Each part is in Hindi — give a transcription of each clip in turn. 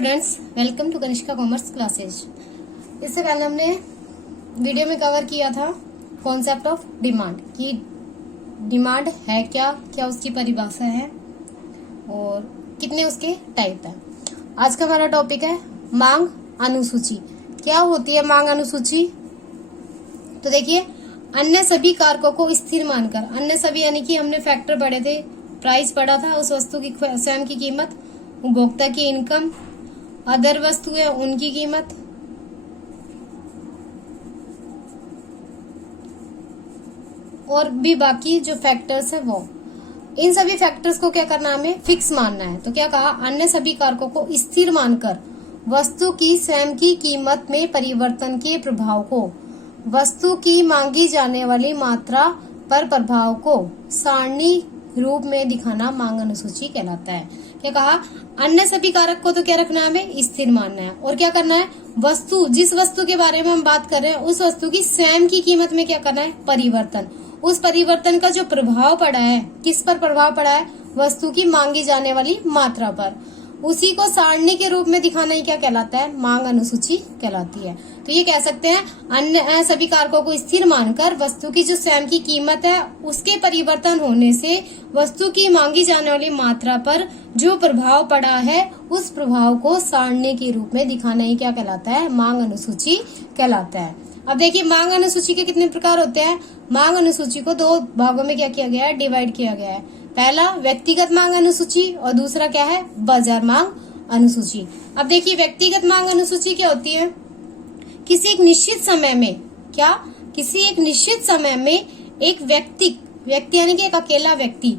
Students, welcome to Kanishka commerce classes. इससे पहले हमने वीडियो में कवर किया था कॉन्सेप्ट ऑफ डिमांड कि डिमांड है क्या, क्या उसकी परिभाषा है और कितने उसके टाइप है। आज का हमारा टॉपिक है मांग अनुसूची। क्या होती है मांग अनुसूची? तो देखिए, अन्य सभी कारकों को स्थिर मानकर, अन्य सभी यानी कि हमने फैक्टर पढ़े थे, प्राइस पढ़ा था, उस वस्तु की स्वयं की कीमत, उपभोक्ता की इनकम, अदर वस्तु है उनकी कीमत, और भी बाकी जो फैक्टर्स है वो, इन सभी फैक्टर्स को क्या करना है, हमें फिक्स मानना है। तो क्या कहा, अन्य सभी कारकों को स्थिर मानकर वस्तु की स्वयं की कीमत में परिवर्तन के प्रभाव को, वस्तु की मांगी जाने वाली मात्रा पर प्रभाव को सारणी रूप में दिखाना मांग अनुसूची कहलाता है। क्या कहा, अन्य सभी कारक को तो क्या रखना है, हमें स्थिर मानना है, और क्या करना है, वस्तु, जिस वस्तु के बारे में हम बात कर रहे हैं उस वस्तु की स्वयं की कीमत में क्या करना है, परिवर्तन। उस परिवर्तन का जो प्रभाव पड़ा है, किस पर प्रभाव पड़ा है, वस्तु की मांगी जाने वाली मात्रा पर, उसी को सारणी के रूप में दिखाना ही क्या कहलाता है, मांग अनुसूची कहलाती है। तो ये कह सकते हैं अन्य सभी कारकों को स्थिर मानकर वस्तु की जो स्वयं की कीमत है उसके परिवर्तन होने से वस्तु की मांगी जाने वाली मात्रा पर जो प्रभाव पड़ा है उस प्रभाव को सारणी के रूप में दिखाना ही क्या कहलाता है, मांग अनुसूची कहलाता है। अब देखिए, मांग अनुसूची के कितने प्रकार होते हैं। मांग अनुसूची को दो भागों में क्या किया गया है, डिवाइड किया गया है। पहला व्यक्तिगत मांग अनुसूची और दूसरा क्या है, बाजार मांग अनुसूची। अब देखिए, व्यक्तिगत मांग अनुसूची क्या होती है, किसी एक निश्चित समय में, क्या, किसी एक निश्चित समय में एक व्यक्ति यानी कि एक अकेला व्यक्ति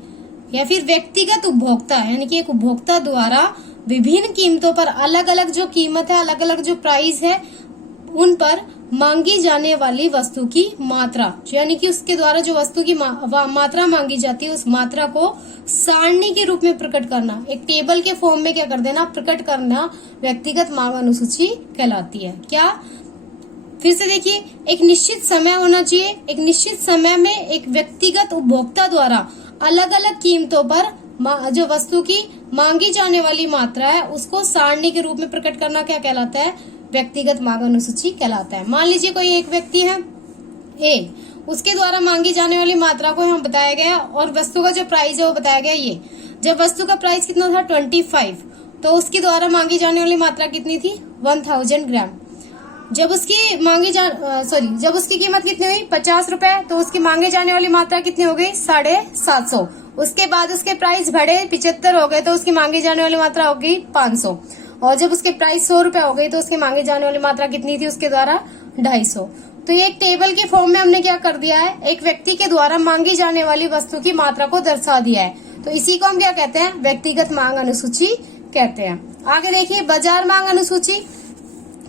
या फिर व्यक्तिगत उपभोक्ता यानी कि एक उपभोक्ता द्वारा विभिन्न कीमतों पर अलग अलग जो कीमत है, अलग अलग जो प्राइस है, उन पर मांगी जाने वाली वस्तु की मात्रा, यानी कि उसके द्वारा जो वस्तु की मात्रा मांगी जाती है उस मात्रा को सारणी के रूप में प्रकट करना, एक टेबल के फॉर्म में क्या कर देना, प्रकट करना, व्यक्तिगत मांग अनुसूची कहलाती है। क्या, फिर से देखिए, एक निश्चित समय होना चाहिए, एक निश्चित समय में एक व्यक्तिगत उपभोक्ता द्वारा अलग अलग कीमतों पर जो वस्तु की मांगी जाने वाली मात्रा है उसको सारणी के रूप में प्रकट करना क्या कहलाता है, व्यक्तिगत मांग अनुसूची कहलाता है। मान लीजिए कोई एक व्यक्ति है ए, उसके द्वारा मांगी जाने वाली मात्रा को यहाँ बताया गया और वस्तु का जो प्राइस है वो बताया गया ये। जब वस्तु का प्राइस कितना था 25, तो उसके द्वारा मांगी जाने वाली मात्रा कितनी थी, 1000 ग्राम। जब उसकी जब उसकी कीमत कितनी हुई 50 रुपए, तो उसकी मांगे जाने वाली मात्रा कितनी हो गई, 750। उसके बाद उसके प्राइस बढ़े 75 हो गए, तो उसकी मांगी जाने वाली मात्रा हो गई 500। और जब उसके प्राइस 100 रुपए हो गई तो उसके मांगे जाने वाली मात्रा कितनी थी उसके द्वारा, 250। तो ये एक टेबल के फॉर्म में हमने क्या कर दिया है, एक व्यक्ति के द्वारा मांगी जाने वाली वस्तु की मात्रा को दर्शा दिया है। तो इसी को हम क्या कहते हैं, व्यक्तिगत मांग अनुसूची कहते हैं। आगे देखिए, बाजार मांग अनुसूची,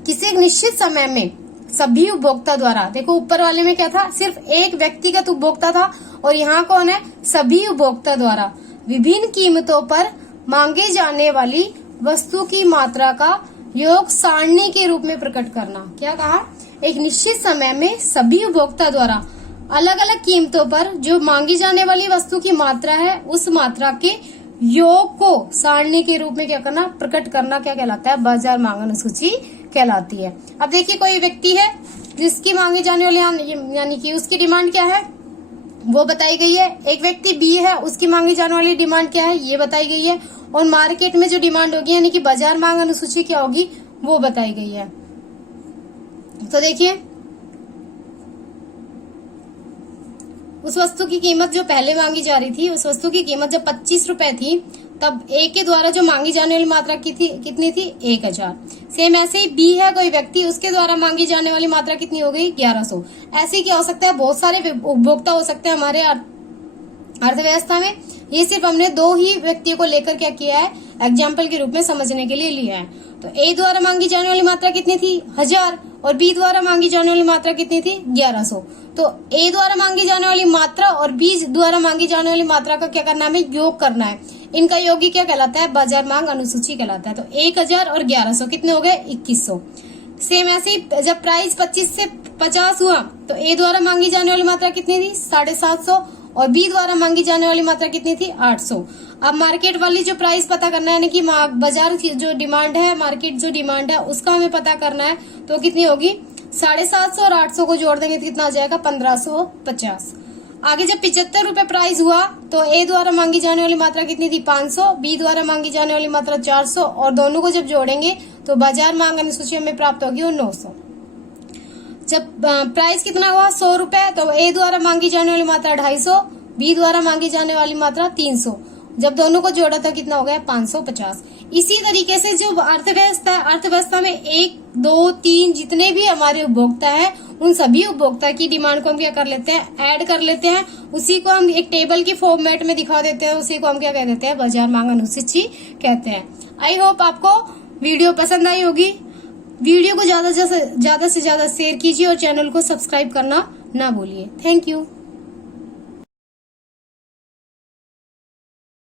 किसी एक निश्चित समय में सभी उपभोक्ता द्वारा, देखो ऊपर वाले में क्या था, सिर्फ एक व्यक्तिगत उपभोक्ता था, और यहाँ कौन है, सभी उपभोक्ता द्वारा विभिन्न कीमतों पर मांगे जाने वाली वस्तु की मात्रा का योग सारणी के रूप में प्रकट करना। क्या कहा, एक निश्चित समय में सभी उपभोक्ता द्वारा अलग अलग कीमतों पर जो मांगी जाने वाली वस्तु की मात्रा है उस मात्रा के योग को सारणी के रूप में क्या करना, प्रकट करना क्या कहलाता है, बाजार मांग अनुसूची कहलाती है। अब देखिए, कोई व्यक्ति है जिसकी मांगी जाने वाली यानी कि उसकी डिमांड क्या है वो बताई गई है। एक व्यक्ति बी है, उसकी मांगी जाने वाली डिमांड क्या है ये बताई गई है, और मार्केट में जो डिमांड होगी यानी कि बाजार मांग अनुसूची क्या होगी वो बताई गई है। तो देखिए, उस वस्तु की कीमत जो पहले मांगी जा रही थी, उस वस्तु की कीमत जब 25 रुपए थी, तब ए के द्वारा जो मांगी जाने वाली मात्रा कितनी थी, 1000। सेम ऐसे ही बी है कोई व्यक्ति, उसके द्वारा मांगी जाने वाली मात्रा कितनी हो गई, 1100। ऐसे ही क्या हो सकता है, बहुत सारे उपभोक्ता हो सकते हैं हमारे अर्थव्यवस्था में। ये सिर्फ हमने दो ही व्यक्तियों को लेकर क्या किया है, एग्जाम्पल के रूप में समझने के लिए लिया है। तो ए द्वारा मांगी जाने वाली मात्रा कितनी थी, 1000, और बी द्वारा मांगी जाने वाली मात्रा कितनी थी, 1100। तो ए द्वारा मांगी जाने वाली मात्रा और बी द्वारा मांगी जाने वाली मात्रा का क्या करना है, हमें योग करना है। इनका योग ही क्या कहलाता है, बाजार मांग अनुसूची कहलाता है। तो 1000 और 1100 कितने हो गए, 2100। सेम ऐसे ही जब प्राइस 25 से 50 हुआ तो ए द्वारा मांगी जाने वाली मात्रा कितनी थी, 750, और बी द्वारा मांगी जाने वाली मात्रा कितनी थी 800। अब मार्केट वाली जो प्राइस पता करना है, यानी कि बाजार की जो डिमांड है, मार्केट जो डिमांड है उसका हमें पता करना है, तो कितनी होगी 750 और 800 को जोड़ देंगे तो कितना आ जाएगा 1550। आगे जब 75 रुपए प्राइस हुआ तो ए द्वारा मांगी जाने वाली मात्रा कितनी थी 500, बी द्वारा मांगी जाने वाली मात्रा 400 और दोनों को जब जोड़ेंगे तो बाजार मांग अनुसूची हमें प्राप्त होगी वो 900। जब प्राइस कितना हुआ 100 रुपए तो ए द्वारा मांगी जाने वाली मात्रा 250, बी द्वारा मांगी जाने वाली मात्रा 300, जब दोनों को जोड़ा था कितना हो गया 550। इसी तरीके से जो अर्थव्यवस्था है, अर्थव्यवस्था में 1, 2, 3 जितने भी हमारे उपभोक्ता है उन सभी उपभोक्ता की डिमांड को हम क्या कर लेते हैं, ऐड कर लेते हैं, उसी को हम एक टेबल की फॉर्मेट में दिखा देते हैं, उसी को हम क्या कह देते हैं बाजार मांग अनुसूची कहते हैं। आई होप आपको वीडियो पसंद आई होगी। वीडियो को ज्यादा से ज्यादा शेयर कीजिए और चैनल को सब्सक्राइब करना ना भूलिए। Thank you.